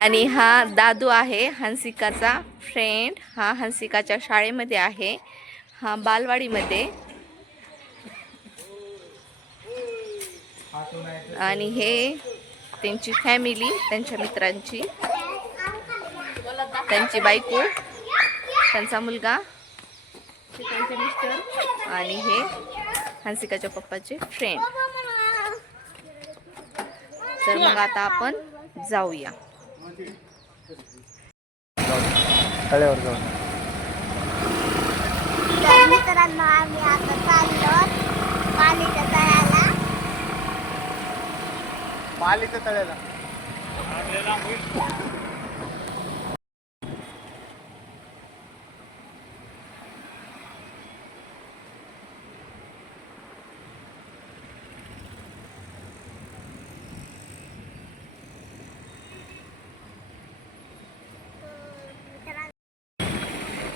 आणि हा दादू आहे हंसिकाचा फ्रेंड. हा हंसिकाच्या शाळेमध्ये आहे, हा बालवाडीमध्ये. आणि हे त्यांची फॅमिली, त्यांच्या मित्रांची, त्यांची बायको, त्यांचा मुलगा, त्यांचे मिस्टर आणि हे हंसिकाच्या पप्पाचे फ्रेंड. तर मग आता आपण जाऊया तळ्यावर जाऊन. मित्रांनो आम्ही आता चाललो पालीच्या तळ्याला. पालीच्या तळ्याला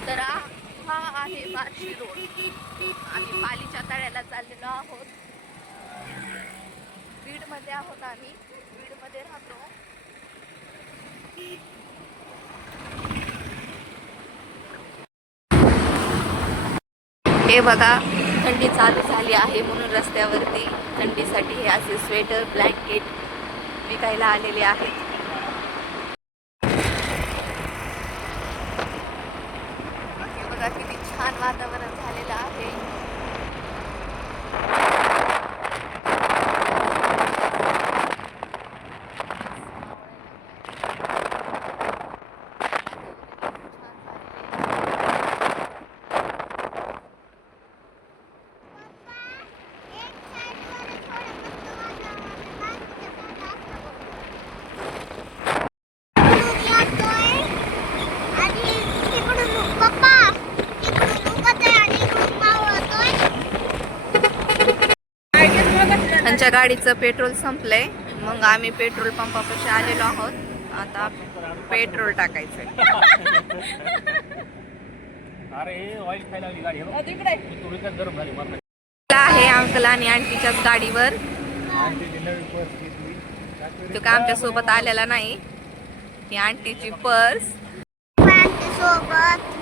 तर हा आहे बार्शी रोड. आम्ही पालीच्या तळ्याला चाललेलो आहोत. बीडमध्ये आहोत आम्ही, बीडमध्ये राहतो. हे बघा, थंडी चालू झाली आहे म्हणून रस्त्यावरती थंडीसाठी हे असे स्वेटर, ब्लँकेट विकायला आलेले आहेत. हे बघा किती छान वातावरण झालेलं आहे. त्यांच्या गाडीचं पेट्रोल संपलंय, मग आम्ही पेट्रोल पंपापाशी आलेलो आहोत. आता पेट्रोल टाकायचंय. आहे अंकल आणि आंटीच्याच गाडीवर. तो का आमच्या सोबत आलेला नाही. ही आंटीची पर्स. सोबत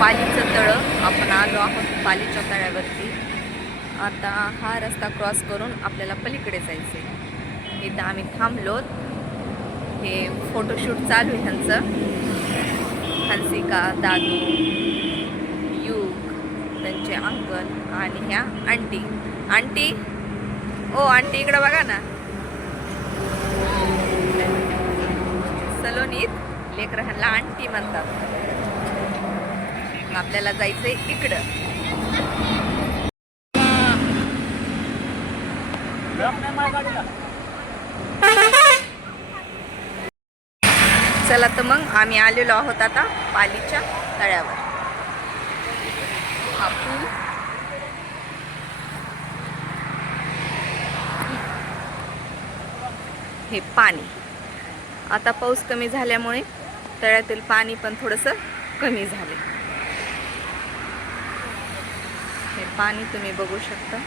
पालीचं तळं. आपण आलो आहोत पालीच्या तळ्यावरती. आता हा रस्ता क्रॉस करून आपल्याला पलीकडे जायचंय. इथं आम्ही थांबलोत. हे फोटोशूट चालू आहे ह्यांचं. हंसिका, दादू, युग, त्यांचे अंकल आणि ह्या आंटी. आंटी, ओ आंटी इकडं बघा ना. सलोनीत लेकरं ह्यांना आंटी म्हणतात. आपल्याला जायचंय इकडं. चला तर मग आम्ही आलेलो आहोत आता पालीच्या तळ्यावर. हा पूल. हे पाणी. आता पाऊस कमी झाल्यामुळे तळ्यातील पाणी पण थोडंसं कमी झाले. हे पाणी तुम्ही बघू शकता.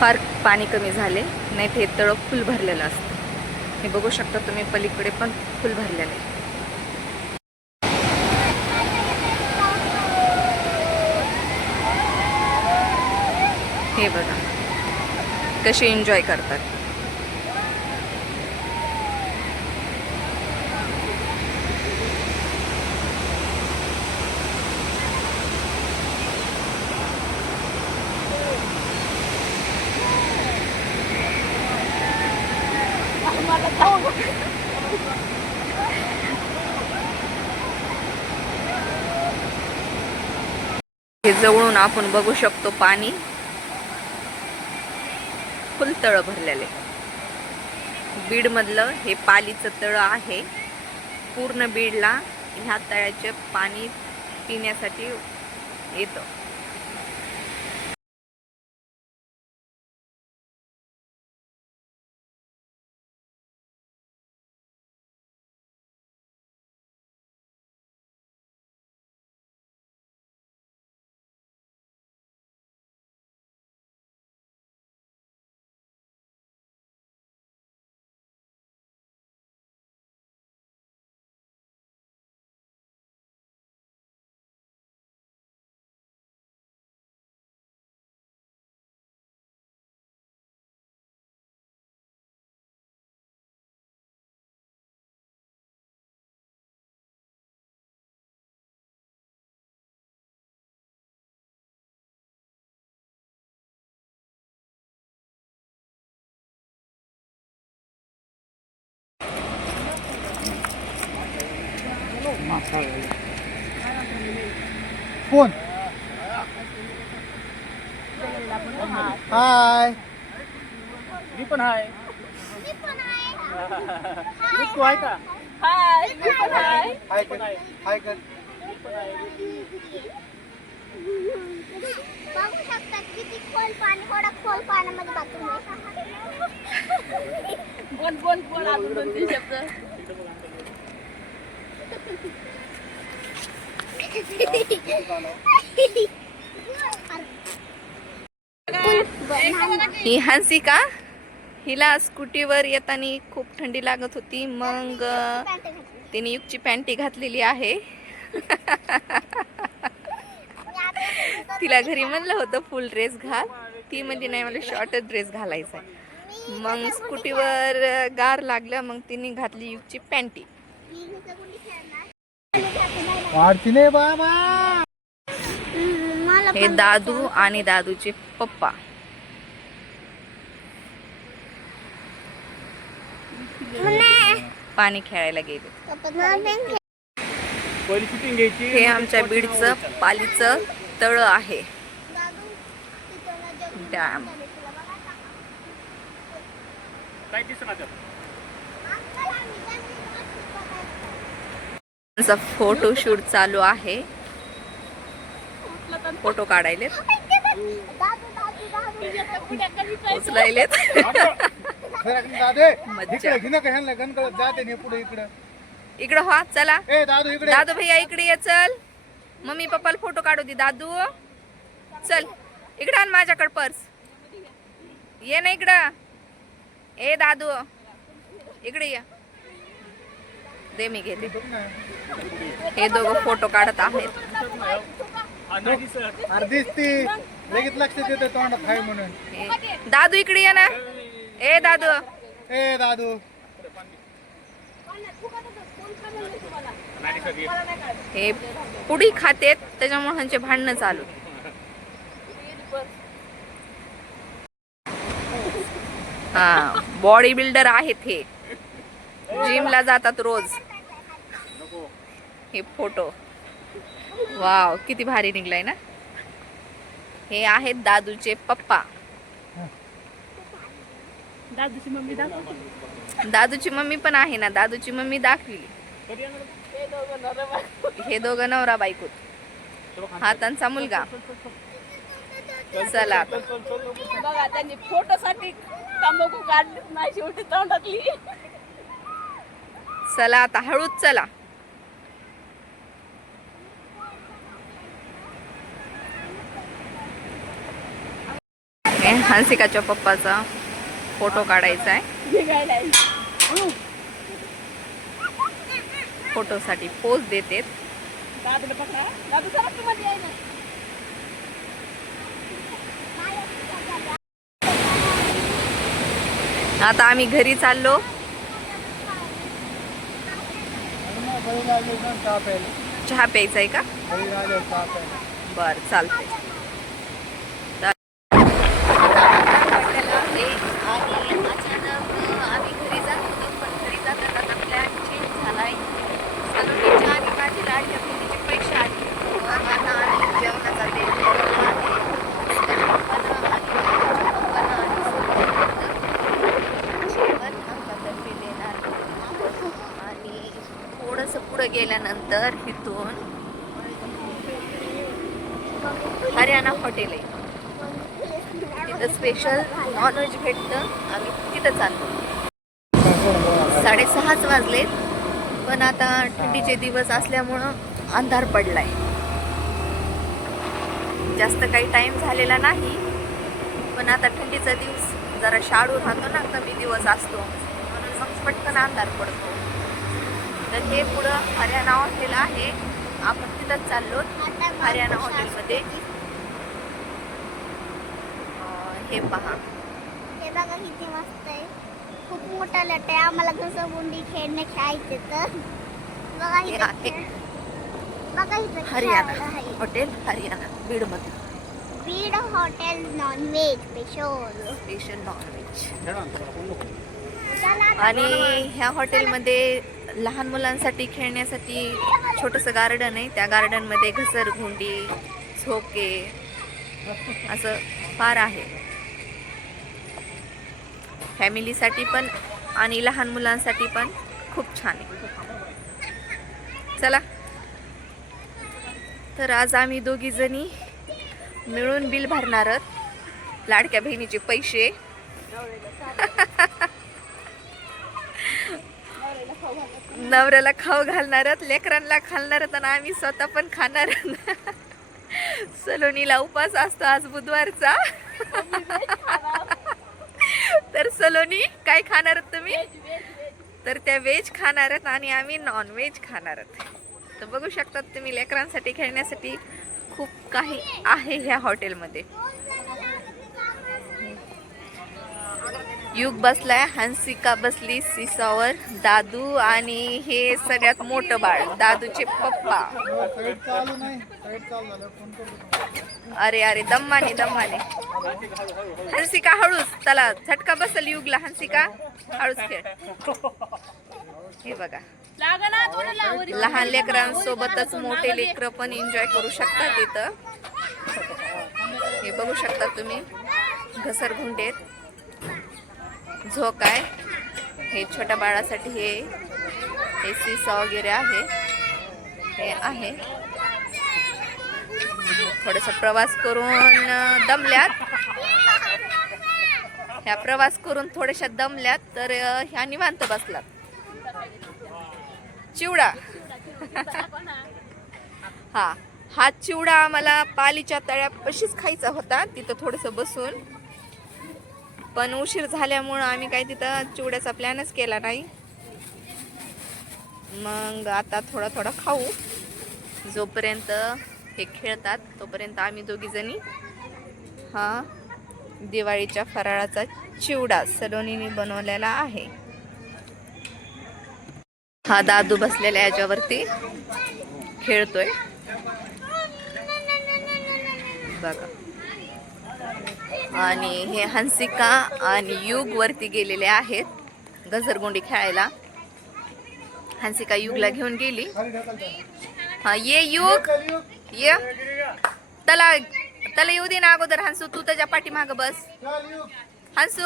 फार पाणी कमी झाले, नाही हे तळं फुल भरलेलं असतं. हे बघू शकता तुम्ही, पलीकडे पण फुल भरलेलं आहे. हे बघा कसे एन्जॉय करतात. हे जवळून आपण बघू शकतो पाणी फुल तळ भरलेले. बीडमधलं हे पालीचं तळं आहे. पूर्ण बीडला ह्या तळ्याचे पाणी पिण्यासाठी येतं. कोण? हाय. मी पण आहे. मी पण आहे. तू आहे का? हाय. मी पण आहे. हाय कर. हाय कर. बघू शकता किती खोल पाणी, थोडा खोल पाण्यामध्ये बाथरूम आहे. बोल अजून 2-3 शब्द. ही हंसिका, हिला स्कूटीवर येताना खूप थंडी लागत होती, मग तिने युगची पॅन्टी घातलेली आहे. तिला घरी म्हणलं होतं फुल ड्रेस घाल, ती म्हणजे नाही मला शॉर्टच ड्रेस घालायचा आहे. मग स्कूटीवर गार लागलं, मग तिने घातली युगची पॅन्टी. वाढती नाही बाबा. हे दादू आणि दादूचे पप्पा. पाणी खेळायला गेले. पहिली शूटिंग घ्यायची. हे आमच्या बीडचं पालीचं तळं आहे, डॅम. काय दिसणार? फोटोशूट चालू आहे, फोटो काढायले उचलायलेत. मज्जा. इकडं हा चला. दादू भैया इकडे ये, चल. मम्मी पप्पाला फोटो काढू दे. दादू चल इकडं आण, माझ्याकडे पर्स. ये ना इकडं. ए दादू इकडे ये, दे मी घेते. हे दोघं फोटो काढत आहेत. लगेच लक्ष देते तोंडात हाय म्हणून. दादू इकडे ये ना. ए दादू. ए दादू. हे पुडी खातेत, त्याच्यामुळे ह्यांचे भांडणं चालू. हा, बॉडी बिल्डर आहेत हे, जिमला जातात रोज. हे फोटो वाव किती भारी निघलाय ना. हे आहेत दादूचे पप्पा. दादूची मम्मी दादूची मम्मी पण आहे ना, दादूची मम्मी दाखविली. हे दोघं नवरा बायको. हा त्यांचा मुलगा. चला बघा त्यांनी फोटोसाठी तंबाखू काढली नाही, शेवटी तोंडातली. चला आता हळूच चला. हंसिकाच्या पप्पाचा फोटो काढायचा आहे. फोटोसाठी पोज देतेत. दादूला पकडा. दादू सरक तू मध्ये आहे ना. आता आम्ही घरी चाललो. चहा प्यायचा आहे का? बर चालतंय. आणि अचानक आम्ही घरी जात होतो, पण घरी जाता जाता प्लॅन चेंज झालाय. सलोनीच्या आणि माझी लाडक्या बहिणीचे पैसे आले. मग आता आम्ही जेवणाचा बेत ठरवला आहे. जेवण हा पद्धतीने पुढे गेल्यानंतर इथून हरियाणा हॉटेल आहे. तिथं स्पेशल नॉनव्हेज भेटतं. आम्ही तिथं चाललो. 6:30 वाजलेत, पण आता थंडीचे दिवस असल्यामुळं अंधार पडलाय. जास्त काही टाइम झालेला नाही, पण आता थंडीचा दिवस जरा शाडू राहतो ना, कमी दिवस असतो, म्हणून मग पटकन अंधार पडतो. तर हे पुढं हरियाणा हॉटेल आहे. आपण तिथंच चाललो हरियाणा हॉटेलमध्ये. हे पहा, हे बघा किती मस्त आहे. खूप मोठा लट आहे. आम्हाला घसरगुंडी खेळणे खेळायचे तर बघा हे इथं आहे बघा इथं हरियाणा खेळायला आहे. हॉटेल, हरियाणा बीडमध्ये. Beed hotel non veg special non veg. चला आणि ह्या हॉटेलमध्ये लहान मुलांसाठी खेळण्यासाठी छोटंसं गार्डन आहे. त्या गार्डनमध्ये घसरगुंडी, झोके असं फार आहे. फॅमिलीसाठी पण आणि लहान मुलांसाठी पण खूप छान आहे. चला, तर आज आम्ही दोघी जणी मिळून बिल भरणार आहोत. लाडक्या बहिणीचे पैसे. नवऱ्याला खाऊ घालणार आहोत, लेकरांना घालणार आहोत, आणि आम्ही स्वतः पण खाणार आहोत. सलोनीला उपास असतो आज बुधवारचा. तर सलोनी काय खाणार आहात तुम्ही? तर त्या व्हेज खाणार आहात आणि आम्ही नॉन व्हेज खाणार आहोत. तर बघू शकतात तुम्ही, लेकरांसाठी खेळण्यासाठी खूप काही आहे ह्या हॉटेलमध्ये. युग बसलाय, हंसिका बसली सीसावर, दादू आणि हे सगळ्यात मोठं बाळ दादूचे पप्पा. साईड चालू नाही, साईड चालू झालं फोन करतो. अरे अरे, दम्माने दम्माने. हंसिका हळूच, चला झटका बसल युगला. हंसिका हळूच खेळ. हे बघा, लहान लेकरांसोबतच मोठे लेकर पण एन्जॉय करू शकतात इथं. हे बघू शकता तुम्ही, घसरगुंडेत, झोक आहे. हे छोट्या बाळासाठी हे सीसा वगैरे आहे. हे आहे. थोडासा प्रवास करून दमल्यात. ह्या प्रवास करून थोड्याशा दमल्यात, तर ह्या निवांत बसलात. चिवडा. हा चिवडा आम्हाला पालीच्या तळ्यापाशीच खायचा होता, तिथं थोडंसं बसून. पण उशीर झाल्यामुळं आम्ही काही तिथं चिवड्याचा प्लॅनच केला नाही. मग आता थोडा थोडा खाऊ. जोपर्यंत हे खेळतात तोपर्यंत आम्ही दोघी जणी हा दिवाळीच्या फराळाचा चिवडा सलोनीने बनवलेला आहे. हा दादू बसलेला याच्यावरती खेळतोय बघा. आणि हे हंसिका आणि युग वरती गेलेले आहेत घसरगुंडी खेळायला. हंसिका युगला घेऊन गेली. हा ये युग, ये. त्याला येऊ दे ना अगोदर. हंसू तू त्याच्या पाठी माग बस. हंसू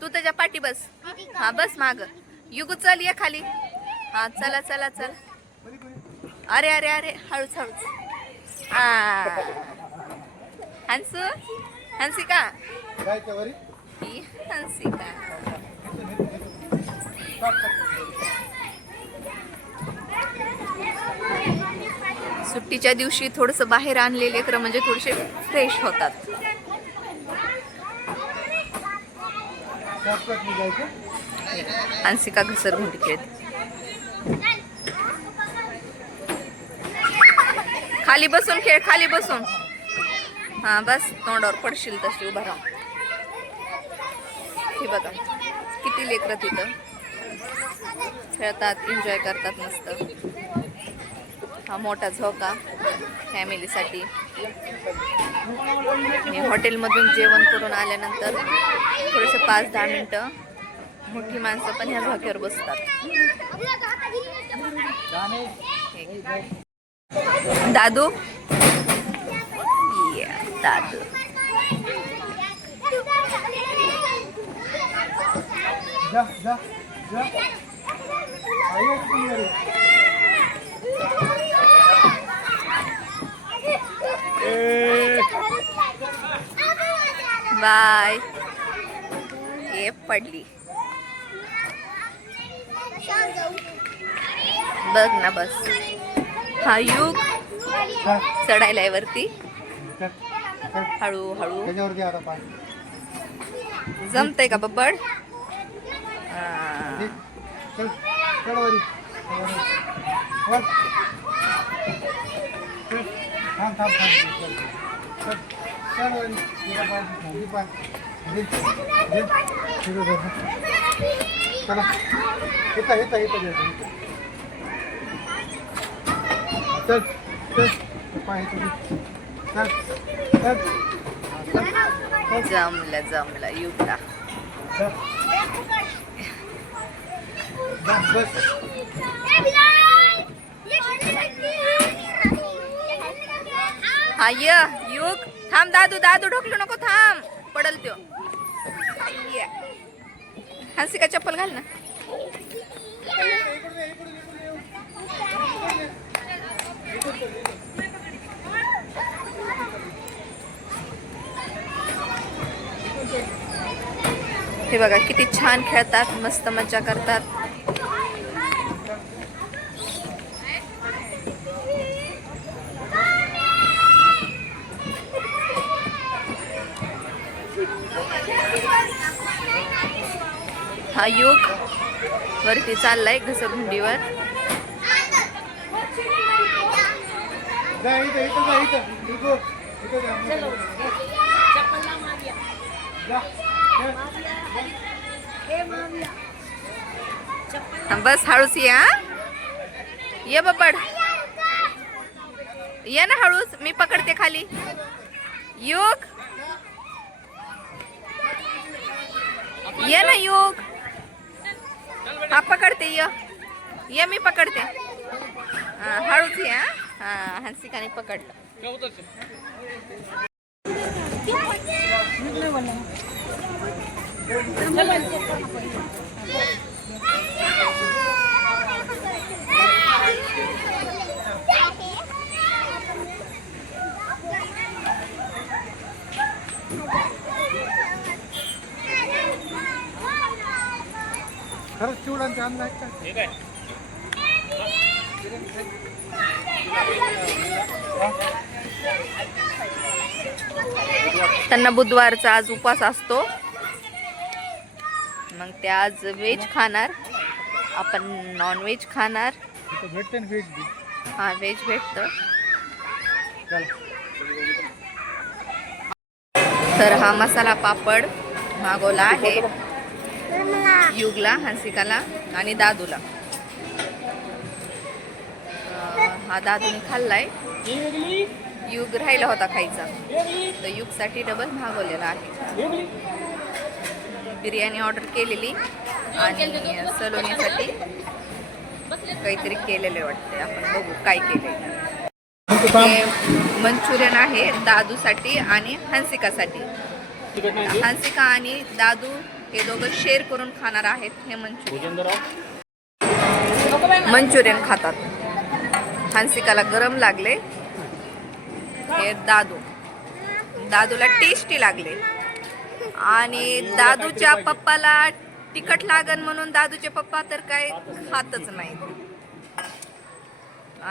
तू त्याच्या पाठी बस. हा बस माग. युग चल ये खाली. हा चला चला चल. अरे अरे अरे, हळूच हळूच. हंसू, हंसिका, ही हंसिका. सुट्टीच्या दिवशी थोडस बाहेर आणलेले लेकरं म्हणजे थोडेसे फ्रेश होतात. हंसिका घसरगुंडी खेळते. खाली बसून खेळ, खाली बसून. हा बस, तोंडावर पडशील तशी उभा राहून. हे बघा किती लेकरं तिथं खेळतात, एन्जॉय करतात मस्त. हा मोठा झोका फॅमिलीसाठी. हॉटेलमधून जेवण करून आल्यानंतर थोडेसे 5-10 मिनटं मोठी माणसं पण ह्या झोक्यावर बसतात. दादू, दादू. बाय. हे पडली बघ ना बस. हा युग चढायला आहे वरती हळूहळू. त्याच्यावर घ्या आता पाय. जमतंय का बब्बड? चल चढ वरी. वर. चल. थांब थांब थांब. चल. चल. चढ वरी. तुझा पाय दिसणार. ही पाय. घे. घे. तिथं धर. चला. इथं घे. चल. चल. पाय इथं घे. चल. चल. चल. जमलं युगला. चल. बस. हा युग थांब. दादू ढकलू नको. थांब पडल त्यो. हंसिका चप्पल घाल ना. हे बघा किती छान खेळतात. मस्त मजा करतात. हा युग वरती चाललाय घसरगुंडीवर. जा इथं. इथं जा. जा. बस हळूच ये बब्बड. ये ना हळूच. मी पकडते खाली. युग ये ना युग. हा पकडते. ये मी पकडते. हळूच ये. हा हंसिकाने पकडलं. खरंच चिवडांचे अन्न आहेत का? ठीक आहे. त्यांना बुधवारचा आज उपवास असतो. मग ते आज व्हेज खाणार. आपण नॉन व्हेज खाणार. इथं भेटते ना व्हेज बी. हा व्हेज भेटतं. चला. तर हा मसाला पापड मागवला आहे युगला, हंसिकाला आणि दादूला. हा दादूने खाल्लाय. युग राहिला होता खायचा तर युगसाठी डबल मागवलेला आहे. बिर्याणी ऑर्डर केलेली आणि सलोनीसाठी काहीतरी केलेले वाटते. आपण बघू काय केले. हे मंचुरियन आहे दादूसाठी आणि हंसिकासाठी. हंसिका आणि दादू हे दोघं शेअर करून खाणार आहेत हे मंचुरियन खातात. हंसिकाला गरम लागले. हे दादूला टेस्टी लागले आणि दादूच्या पप्पाला तिखट लागन म्हणून दादूचे पप्पा तर काय खातच नाहीत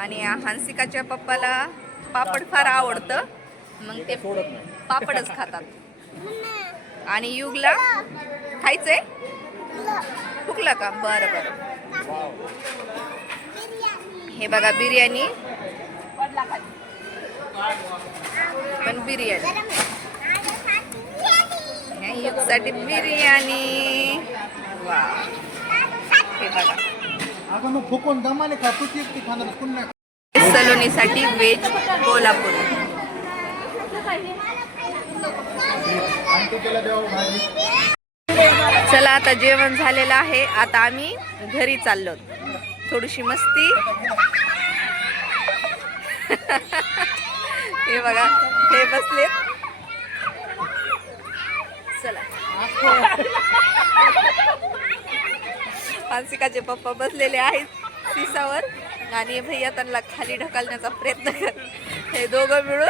आणि हंसिकाच्या पप्पाला पापड फार आवडतं मग ते पापडच खातात. आणि युगला खायचंय. फुकलं का? बरं. हे बघा बिर्याणी पण बिर्याणी युगसाठी बिर्याणी. वा हे बघा. अगं मग फुकून दमाने खा. तू ती खाणार पुन्हा. सलोनीसाठी व्हेज कोल्हापूर. चला आता जेवण झालेलं आहे. आता आम्ही घरी चाललो. थोडीशी मस्ती. हे बघा हे बसले. चला हंसिकाचे पप्पा बसलेले आहेत सीसावर आणि भैया त्यांना खाली ढकलण्याचा प्रयत्न कर. हे दोघं मिळून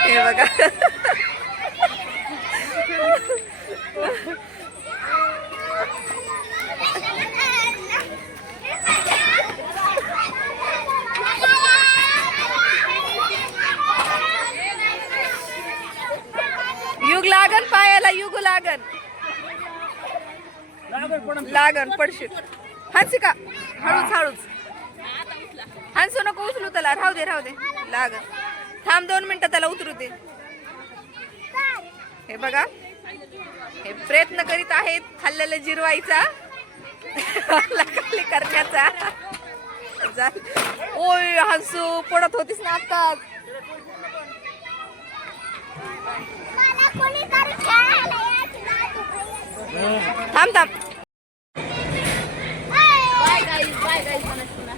हे बघा. युग लागन पायाला, युग लागन लागन पडशील. हंसी का हळूच हळूच हंसू नको, उचलू त्याला. राहू दे राहू दे, लागन. थांब 2 मिनिटं, त्याला उतरू दे. हे बघा, हे प्रयत्न करीत आहेत खाल्लेलं जिरवायचा खाली करण्याचा. ओय हंसू, पडत होतीस ना आत्ताच. थांब थांब. बाय गाईज, बाय गाईज म्हणत पुन्हा.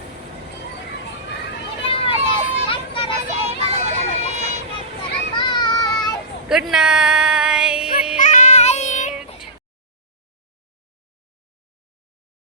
Good night.